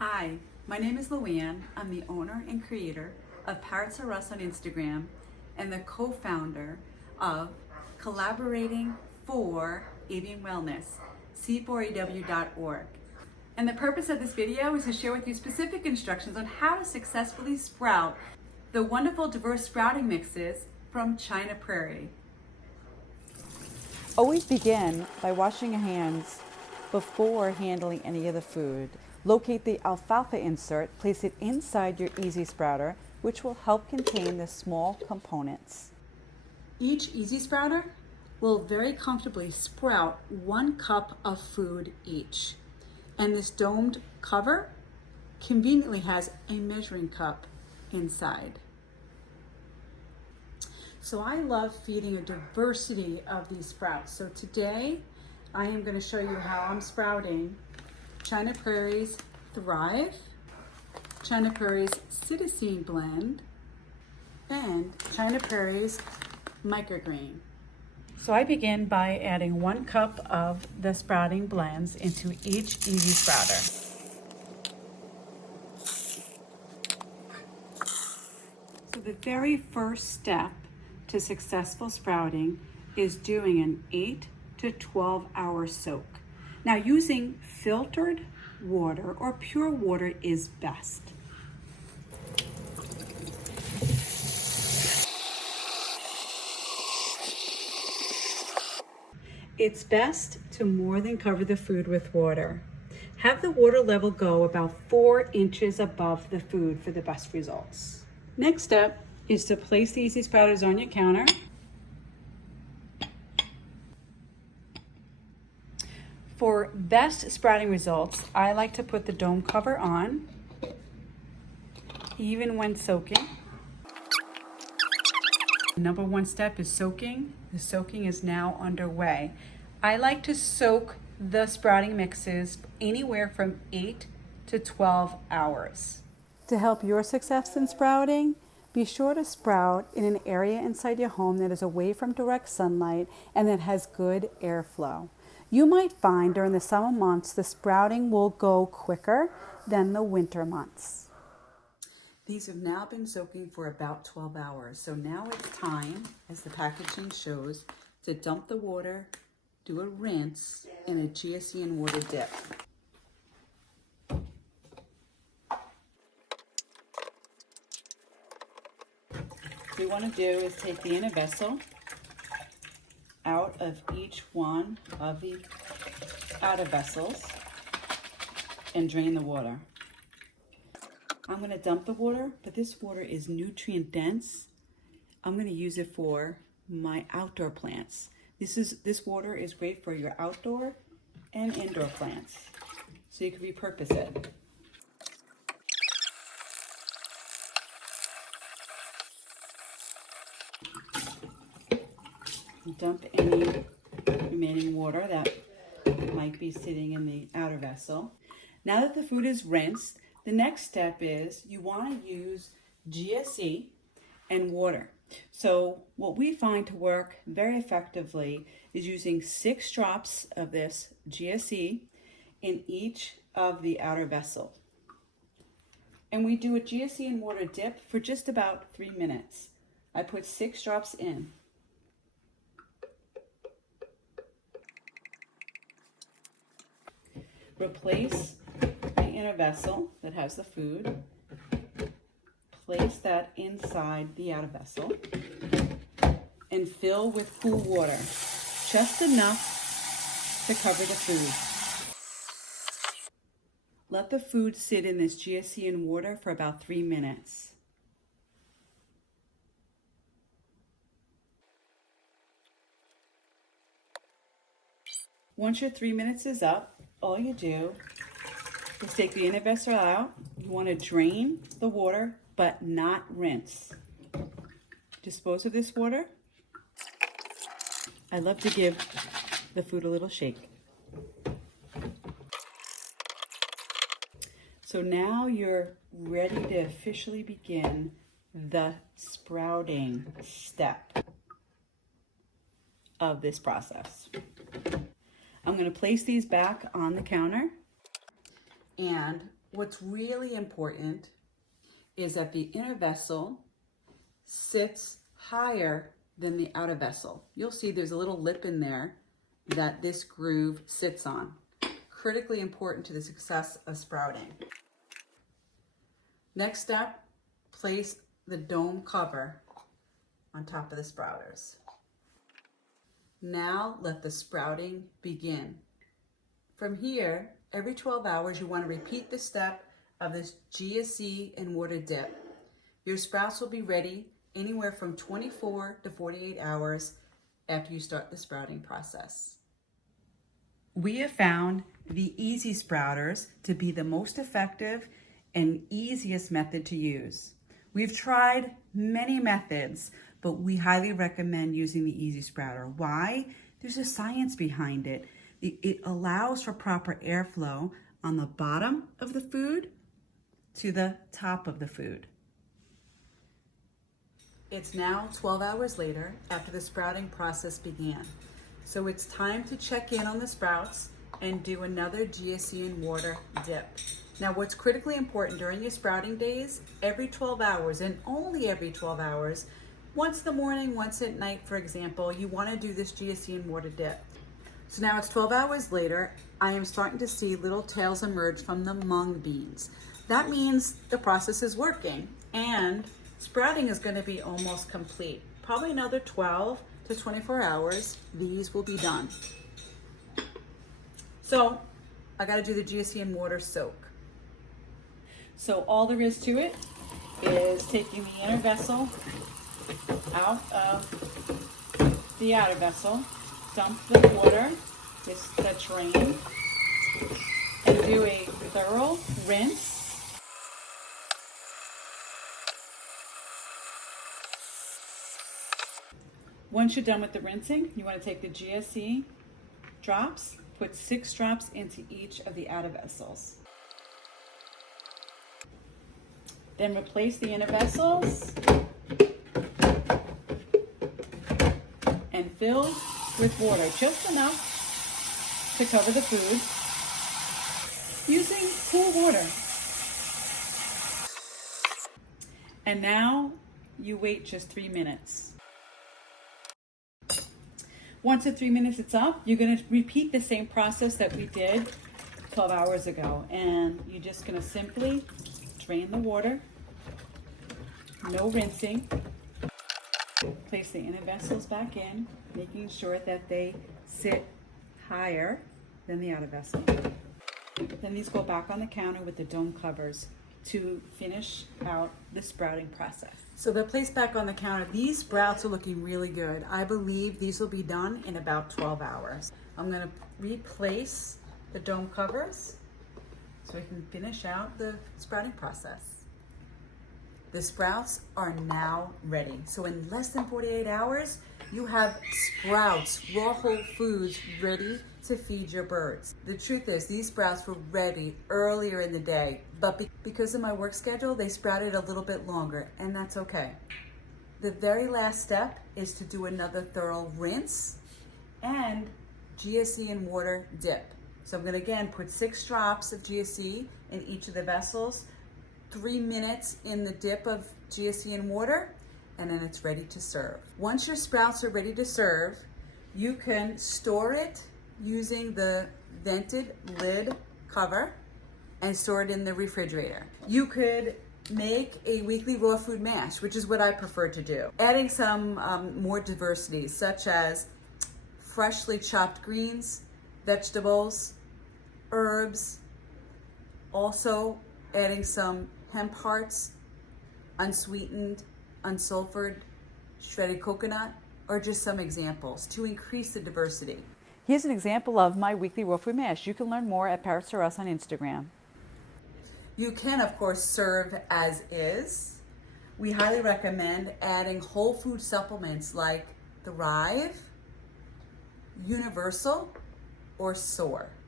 Hi, my name is Luann. I'm the owner and creator of Parrots R Us on Instagram and the co-founder of Collaborating for Avian Wellness, C4AW.org. And the purpose of this video is to share with you specific instructions on how to successfully sprout the wonderful diverse sprouting mixes from China Prairie. Always begin by washing your hands before handling any of the food. Locate the alfalfa insert, place it inside your Easy Sprouter, which will help contain the small components. Each Easy Sprouter will very comfortably sprout 1 cup of food each. And this domed cover conveniently has a measuring cup inside. So I love feeding a diversity of these sprouts. So today I am going to show you how I'm sprouting China Prairie's Thrive, China Prairie's Citizen Blend, and China Prairie's Microgreen. So I begin by adding 1 cup of the sprouting blends into each Easy Sprouter. So the very first step to successful sprouting is doing an 8 to 12 hour soak. Now using filtered water or pure water is best. It's best to more than cover the food with water. Have the water level go about 4 inches above the food for the best results. Next step is to place the Easy Sprouters on your counter. For best sprouting results, I like to put the dome cover on, even when soaking. Number 1 step is soaking. The soaking is now underway. I like to soak the sprouting mixes anywhere from 8 to 12 hours. To help your success in sprouting, be sure to sprout in an area inside your home that is away from direct sunlight and that has good airflow. You might find during the summer months the sprouting will go quicker than the winter months. These have now been soaking for about 12 hours. So now it's time, as the packaging shows, to dump the water, do a rinse, and a GSE and water dip. What we want to do is take the inner vessel out of each one of the outer vessels and drain the water. I'm going to dump the water, but this water is nutrient dense. I'm going to use it for my outdoor plants. This water is great for your outdoor and indoor plants, so you can repurpose it. Dump any remaining water that might be sitting in the outer vessel. Now that the food is rinsed, the next step is you want to use GSE and water. So what we find to work very effectively is using 6 drops of this GSE in each of the outer vessels. And we do a GSE and water dip for just about 3 minutes. I put 6 drops in. Replace the inner vessel that has the food. Place that inside the outer vessel and fill with cool water, just enough to cover the food. Let the food sit in this GSE and water for about 3 minutes. Once your 3 minutes is up, all you do is take the inner vessel out. You want to drain the water, but not rinse. Dispose of this water. I love to give the food a little shake. So now you're ready to officially begin the sprouting step of this process. I'm going to place these back on the counter, and what's really important is that the inner vessel sits higher than the outer vessel. You'll see there's a little lip in there that this groove sits on. Critically important to the success of sprouting. Next step, place the dome cover on top of the sprouters. Now let the sprouting begin. From here, every 12 hours, you want to repeat the step of this GSE and water dip. Your sprouts will be ready anywhere from 24 to 48 hours after you start the sprouting process. We have found the Easy Sprouters to be the most effective and easiest method to use. We've tried many methods, but we highly recommend using the Easy Sprouter. Why? There's a science behind it. It allows for proper airflow on the bottom of the food to the top of the food. It's now 12 hours later after the sprouting process began. So it's time to check in on the sprouts and do another GSE and water dip. Now what's critically important during your sprouting days, every 12 hours and only every 12 hours, once in the morning, once at night, for example, you want to do this GSE and water dip. So now it's 12 hours later, I am starting to see little tails emerge from the mung beans. That means the process is working and sprouting is going to be almost complete. Probably another 12 to 24 hours, these will be done. So I got to do the GSE and water soak. So all there is to it is taking the inner vessel out of the outer vessel, dump the water, the drain, and do a thorough rinse. Once you're done with the rinsing, you want to take the GSE drops, put 6 drops into each of the outer vessels. Then replace the inner vessels and fill with water, just enough to cover the food, using cool water. And now you wait just 3 minutes. Once the 3 minutes is up, you're going to repeat the same process that we did 12 hours ago. And you're just going to simply drain the water, no rinsing. Place the inner vessels back in, making sure that they sit higher than the outer vessel. Then these go back on the counter with the dome covers to finish out the sprouting process. So they're placed back on the counter. These sprouts are looking really good. I believe these will be done in about 12 hours. I'm going to replace the dome covers so we can finish out the sprouting process. The sprouts are now ready. So in less than 48 hours, you have sprouts, raw whole foods ready to feed your birds. The truth is, these sprouts were ready earlier in the day, but because of my work schedule, they sprouted a little bit longer, and that's okay. The very last step is to do another thorough rinse and GSE and water dip. So I'm gonna again put 6 drops of GSE in each of the vessels, 3 minutes in the dip of GSE and water, and then it's ready to serve. Once your sprouts are ready to serve, you can store it using the vented lid cover and store it in the refrigerator. You could make a weekly raw food mash, which is what I prefer to do. Adding some more diversity, such as freshly chopped greens, vegetables, herbs, also adding some hemp hearts, unsweetened, unsulfured, shredded coconut, or just some examples to increase the diversity. Here's an example of my weekly raw food mash. You can learn more at Parrots R Us on Instagram. You can, of course, serve as is. We highly recommend adding whole food supplements like Thrive, Universal, or Soar.